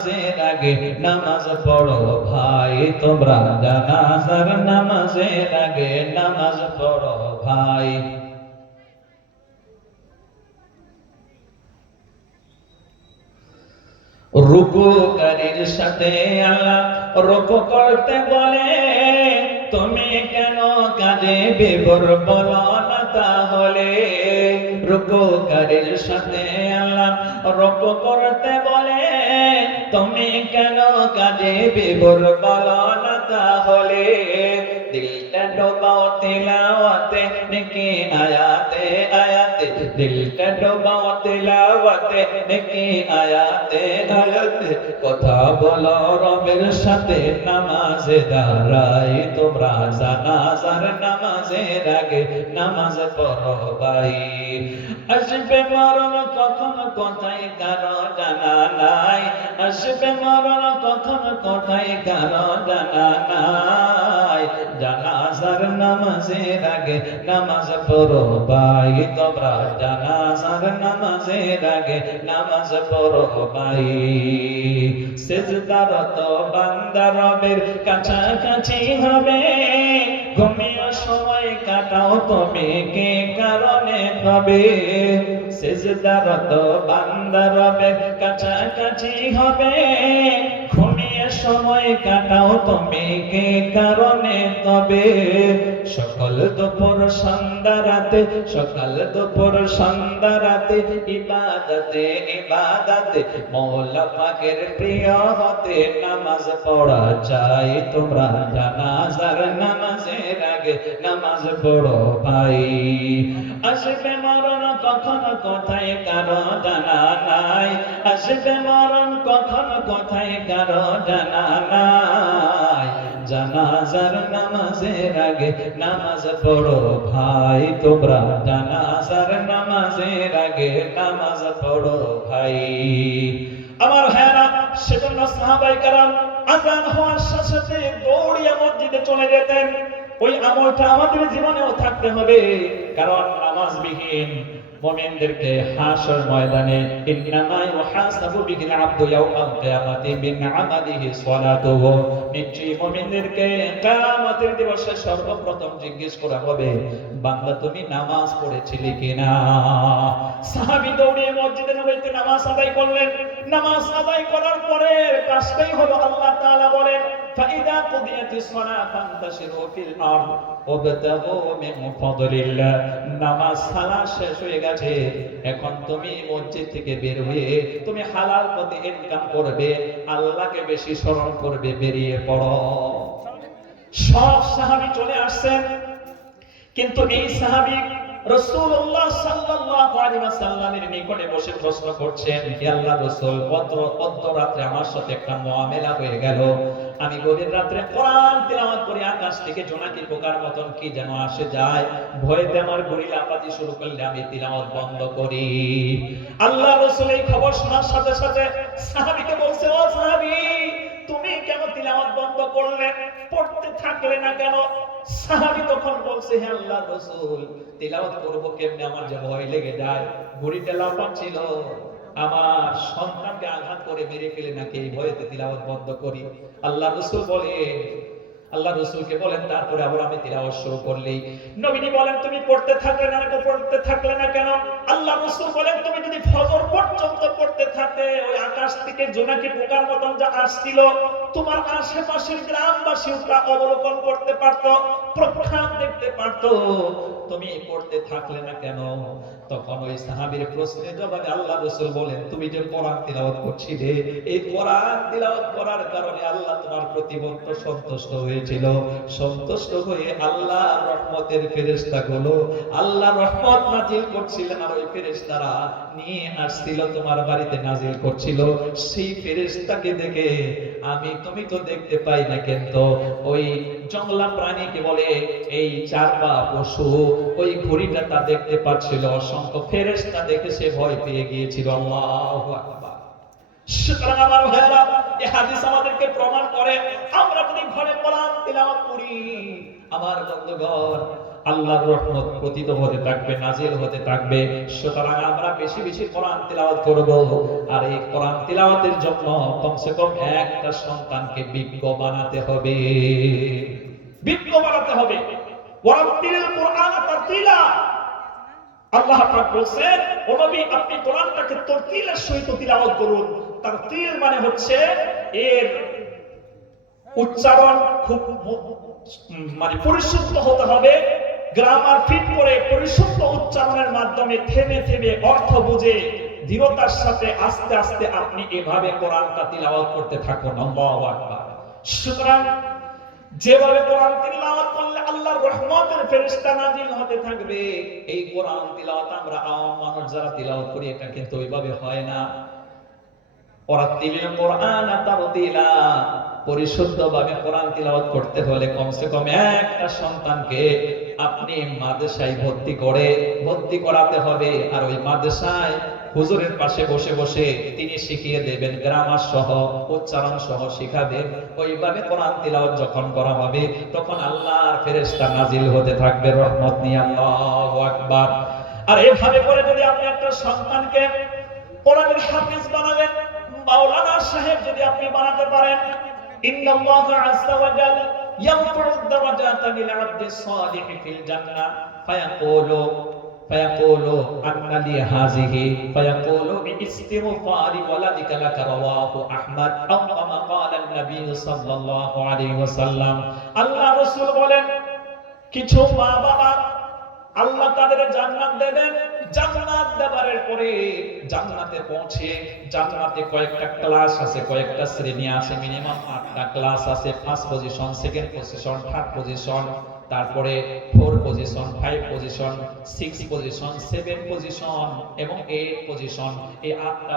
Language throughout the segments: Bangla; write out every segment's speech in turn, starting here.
নামাজের আগে নামাজ পড়ো ভাই, তোমরা জানাজার নামাজের আগে নামাজ পড়ো ভাই। রুকুকারীর সাথে আল্লাহ রুকু করতে বলে, তুমি কেন কাজে বিবর বলো না তাহলে। রুকুকারীর সাথে আল্লাহ রুকু করতে বলে, তুমি কেন কাজে বিবর বলো না তাহলে। দিলটা ডোবাও তিলাওয়াতে নেকি আয়াতে আয়াতে, দিলটা ডোবাও তিলাওয়াতে নেকি আয়াতে আয়াতে। কথা বলো রবের সাথে নামাজে দাঁড়াই, তোমরা জানাজার নামাজের আগে নামাজ পড়ো ভাই। আসবে মরণ কখন কোথায় কারো জানা নাই, আসবে মরণ কখন কোথায় কারো জানা নাই। জানাজার নামাজের আগে নামাজ পড়ো ভাই, তোমরা জানাজার নামাজের আগে নামাজ পড়ো ভাই। সিজদারত বান্দা রবের কাছাকাছি হবে, ঘুমিয়ে সময় কাটাও তুমি কে কারণে হবে। সিজদারত বান্দা রবের কাছাকাছি হবে, ঘুমিয়ে সময় কাটাও তুমি কে কারণে তবে। সকাল দুপুর সন্ধ্যা রাতে, সকাল দুপুর সন্ধ্যা রাতে ইবাদতে ইবাদতে মওলা পাকের প্রিয় হতে নামাজ পড়া চাই, তোমরা জানাজার নামাজের আগে নামাজ পড়ো ভাই। আসবে মরণ কখন কোথায় কারো জানা নাই, আসবে মরণ কখন কোথায় কারো জানা নাই। জানাজার নামাজের আগে নামাজ পড়ো ভাই, তোমরা জানাজার নামাজের আগে নামাজ পড়ো ভাই। আমার ভাইরা, সেজন্য সাহাবায়ে কেরাম আযান হওয়ার সাথে সাথে দৌড়িয়ে মসজিদে চলে যেতেন। ওই আমলটা আমাদের জীবনেও থাকতে হবে, কারণ নামাজবিহীন মুমিনদেরকে হাশর ময়দানে ইন্নামা ইউহাসাবু বিহিল আবদু ইয়াউমাল কিয়ামাতি মিন আমালিহি সালাতুহু, নিশ্চয়ই মুমিনদেরকে কিয়ামতের দিবসে সর্বপ্রথম জিজ্ঞেস করা হবে, বান্দা তুমি নামাজ পড়েছিলে কিনা। সাহাবী দৌড়িয়ে মসজিদে নববীতে নামাজ আদায় করলেন। নামাজ আদায় করার পরে কাজটাই হলো আল্লাহ তাআলা বলেন, ফাইদা কুদিয়াতিস সালাত ফান্তাশিরু ফিল আরদ ওয়াবতাগু মিন ফাদলিল্লাহ। নামাজ সালাত শেষ হয়ে গেছে, এখন তুমি মসজিদ থেকে বের হয়ে তুমি হালাল পথে ইনকাম করবে, আল্লাহকে বেশি স্মরণ করবে, বেরিয়ে পড়ো। সব সাহাবী চলে আসছেন, কিন্তু এই সাহাবী রাসূলুল্লাহ সাল্লাল্লাহু আলাইহি ওয়াসাল্লামের নিকটে বসে প্রশ্ন করছেন, হে আল্লাহর রাসূল, গত রাতে আমার সাথে একটা মুআমেলা হয়ে গেল। আমি গভীর রাতে কোরআন তিলাওয়াত করি, আকাশ থেকে জোনাকি পোকার মতন কি যেন আসে যায়, ভয়েতে আমার ঘড়ি লাফাতে শুরু করলে আমি তিলাওয়াত বন্ধ করি। আল্লাহর রাসূল এই খবর শোনার সাথে সাথে সাহাবীকে বলছে, ও সাহাবী, তুমি কেন তিলাওয়াত বন্ধ করলে, পড়তে থাকলে না কেন? সাহাবী তখন বলছে, হে আল্লাহর রাসূল, তিলাওয়াত করব কেমনে, আমার যে ভয় লেগে যায়, ঘড়িটা লাফাচ্ছিল, আমার সন্তানকে আঘাত করে মেরে ফেলে নাকি, এই ভয়েতে তিলাওয়াত বন্ধ করি। আল্লাহর রাসূল বলেন, আল্লাহ রাসূলকে বলেন, তারপরে আবার আমি তিলাওয়াত শুরু করলেই নবীজি বলেন, তুমি পড়তে থাকলে না কেন, পড়তে থাকলে না কেন? আল্লাহ রাসূল বলেন, তুমি যদি ফজর পর্যন্ত পড়তে থাকতে, ওই আকাশ থেকে জোনাকি পোকার মতন যা আসছিল, তোমার আশেপাশের গ্রামবাসী তা অবলোকন করতে পারত, প্রখ্যাত দেখতে পারত, তুমি পড়তে থাকলে না কেন? তখন ওই সাহাবীর প্রশ্নের জবাবে আল্লাহ রাসূল বলেন, তুমি যে কোরআন তিলাওয়াত করছিলে, এই কোরআন তিলাওয়াত করার কারণে আল্লাহ তোমার প্রতি বড় সন্তুষ্ট হয়েছিল। সন্তুষ্ট হয়ে আল্লাহ রহমতের ফেরেশতাগুলো আল্লাহ রহমত নাজিল করছিলেন, আর ওই ফেরেশতারা নিয়ে আসছিল তোমার বাড়িতে নাজিল করছিল। সেই ফেরেশতাকে দেখে আমি তুমি তো দেখতে পাই না, কিন্তু ওই জংলা প্রাণীকে বলে এই চার পা পশু, ওই ঘড়িটা তা দেখতে পাচ্ছিল। অসংখ্য ফেরেশতা দেখে সে ভয় পেয়ে গিয়েছিল। আল্লাহু আকবার। সুতরাং আমার ভাইরা, এই হাদিস আমাদেরকে প্রমাণ করে আমরা যদি ঘরে কোরআন তিলাওয়াত করি, আমার বন্ধুগণ, আল্লাহর রহমত পতিত হতে থাকবে, নাজিল হতে থাকবে। সুতরাং আমরা বেশি বেশি কোরআন তিলাওয়াত করব। আর এই কোরআন তিলাওয়াতের জন্য কমসে কম একটা সন্তানকে বিজ্ঞ বানাতে হবে, বিজ্ঞ বানাতে হবে। ওয়ারাত্তিলিল কুরআন তারতিলা, আল্লাহ পাক বলেন, ও নবী আপনি কোরআনটাকে তারতিলের সহিত তিলাওয়াত করুন। তারতিল মানে হচ্ছে এর উচ্চারণ খুব মানে পরিশুদ্ধ হতে হবে, গ্রামার ফিট করে পরিশুদ্ধ উচ্চারণের মাধ্যমে থেমে থেমে অর্থ বুঝে দৃঢ়তার সাথে আস্তে আস্তে আপনি এভাবে কোরআনটা তিলাওয়াত করতে থাকুন। আল্লাহু আকবার। সুতরাং যেভাবে কোরআন তিলাওয়াত করলে আল্লাহর রহমতের ফেরেশতা নাজিল হতে থাকবে, এই কোরআন তিলাওয়াত আমরা আওয়াম মানুষ যারা তিলাওয়াত করি এটা কিন্তু ওইভাবে হয় না। ওয়ারাত্তিলিল কুরআন তারতিলা, পরিশুদ্ধভাবে কোরআন তিলাওয়াত করতে হলে কমসে কম একটা সন্তানকে আপনি মাদ্রাসায় ভর্তি করাতে হবে। আর ওই মাদ্রাসায় হুজুরের পাশে বসে বসে তিনি শিখিয়ে দেবেন, গ্রামার সহ উচ্চারণ সহ শিখাবেন। ওইভাবে কোরআন তিলাওয়াত যখন করা হবে তখন আল্লাহর ফেরেশতা নাজিল হতে থাকবে রহমত নিয়ে। আল্লাহু আকবার। আর এভাবে করে যদি আপনি একটা সন্তানকে কোরআনের হাফেজ বানাবেন, মাওলানা সাহেব যদি আপনি বানাতে পারেন, ইন্নাল্লাহ আযজা ওয়া জাল্লা ইয়ারফা'ু দারাজাতা লিল 'আবদিস সালিহি ফিল জান্নাহ ফায়াকুলু আন্না লি হাযিহি ফায়াকুলু বিইস্তিগফারি ওয়ালাদিকা লাকা, রাওয়াহু আহমদ আও কামা ক্বালা an-নবী সাল্লাল্লাহু আলাইহি ওয়াসাল্লাম। আল্লাহ রাসূল বলেন, কিছু মা বাবা আল্লাহ তাদের জান্নাত দেবেন। জান্নাত দেওয়ার পরে জান্নাতে পৌঁছে, জান্নাতে কয়েকটা ক্লাস আছে, কয়েকটা শ্রেণী আছে, মিনিমাম 8টা ক্লাস আছে। First position, second position, third position, তারপরে 4 পজিশন, 5 পজিশন, 6 পজিশন, 7 পজিশন এবং 8 পজিশন। এই 8টা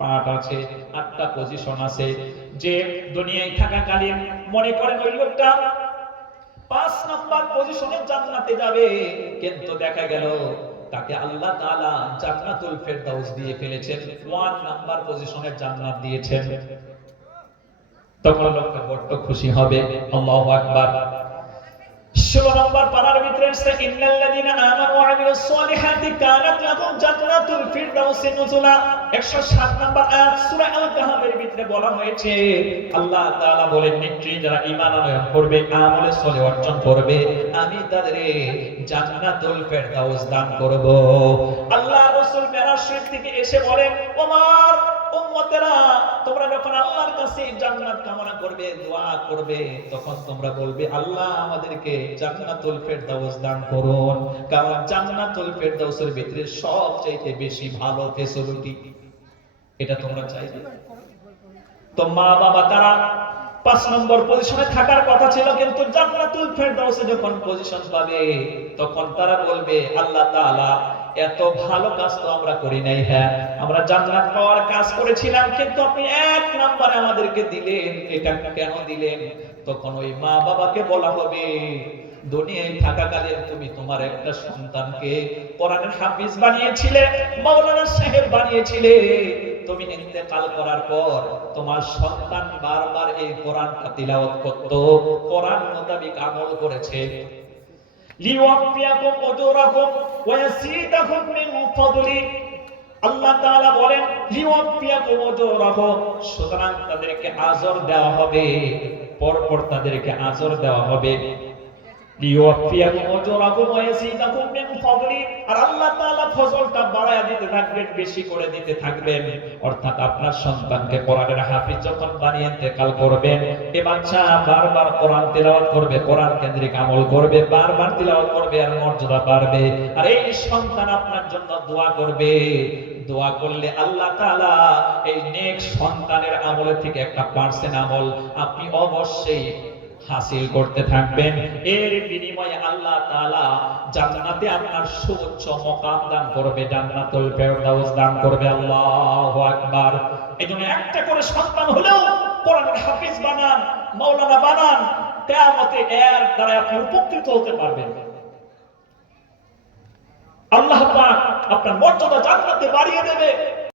পার্ট আছে, 8টা পজিশন আছে। যে দুনিয়ায় থাকাকালীন মনে করেন ওই লোকটা 5 নাম্বার পজিশনে জান্নাতে যাবে, কিন্তু দেখা গেল তাকে আল্লাহ তাআলা জান্নাতুল ফেরদাউস দিয়ে ফেলেছেন, 1 নাম্বার পজিশনের জান্নাত দিয়েছেন। তখন লোকটা বড় খুশি হবে। আল্লাহু আকবার। 16 নম্বর পারার ভিতরে আছে, ইন্নাল্লাযীনা আমানু ওয়া আমিলুস সলিহাতি কানাত লাহুম জান্নাতুল ফিরদাউসি নুজুলা। 107 নম্বর আয়াত সূরা আল কাহফের ভিতরে বলা হয়েছে, আল্লাহ তাআলা বলেন, নিশ্চয়ই যারা ঈমান আনয়ন করবে, আমলে সলিহ অর্জন করবে, আমি তাদের জান্নাতুল ফিরদাউস দান করব। আল্লাহ রাসূল মেরাজ শরীফ থেকে এসে বলেন, ওমর উম্মতেরা, তোমরা যখন আল্লাহর কাছে জান্নাত কামনা করবে, দোয়া করবে, তখন তোমরা বলবে, আল্লাহ আমাদেরকে জান্নাতুল ফেরদাউস দান করুন। কারণ জান্নাতুল ফেরদাউসের ভিতরে সবচেয়ে বেশি ভালো ফেসিলিটি, এটা তোমরা চাইবে। তো মা বাবা তারা 5 নম্বর পজিশনে থাকার কথা ছিল, কিন্তু জান্নাতুল ফেরদাউসে যখন পজিশন পাবে তখন তারা বলবে, আল্লাহ তাআলা এত ভালো কাজ তো আমরা করি নাই। হ্যাঁ, আমরা জান্নাত পাওয়ার কাজ করেছিলাম, কিন্তু আপনি 1 নম্বরে আমাদেরকে দিলেন, এটা কেন দিলেন? তখন ওই মা বাবাকে বলা হবে, দুনিয়ায় থাকাকালীন তুমি তোমার একটা সন্তানকে কোরআনের হাফেজ বানিয়েছিলে, মাওলানা সাহেব বানিয়েছিলে। তুমি ইন্তেকাল করার পর তোমার সন্তান বারবার এই কোরআনটা তিলাওয়াত করত, কোরআন মোতাবেক আমল করেছে। লিওয়াফিয়াকুম উজুরাকুম ওয়া ইয়াসিদাকুম মিন ফাদলি। আল্লাহ তাআলা বলেন, লিওয়াফিয়াকুম উজুরাকুম, সুতরাং তাদেরকে আজর দেওয়া হবে, পরপর তাদেরকে আজর দেওয়া হবে। লিওয়াফিয়াকুম উজুরাকুম ওয়া ইয়াসিদাকুম মিন ফাদলি। আর আল্লাহ তাআলা ফজলটা বাড়ায়া দিতে থাকবেন, বেশি করে দিতে থাকবেন। অর্থাৎ আপনার সন্তানকে কোরআনের হাফেজ যখন বানিয়ে ইন্তেকাল করবেন, এই বাচ্চা বারবার কোরআন তিলাওয়াত করবে, কোরআন কেন্দ্রিক আমল করবে, বারবার তিলাওয়াত করবে, আর মর্যাদা বাড়বে। আর এই সন্তান আপনার জন্য দোয়া করবে। দোয়া করলে আল্লাহ তাআলা এই নেক সন্তানের আমলের থেকে একটা পার্সেন্ট আমল আপনি অবশ্যই হাসিল করতে থাকবেন। এর বিনিময়ে আল্লাহ তাআলা জান্নাতে আপনার সুউচ্চ মাকাম দান করবে, জান্নাতুল ফেরদাউস দান করবে। আল্লাহু আকবার। এজন্য একটা করে সন্তান হলেও কোরআনের হাফেজ বানান, মাওলানা বানান, কিয়ামতে এর দ্বারা আপনি উপকৃত হতে পারবেন। আল্লাহ পাক আপনার মর্যাদা জান্নাতে বাড়িয়ে দেবে।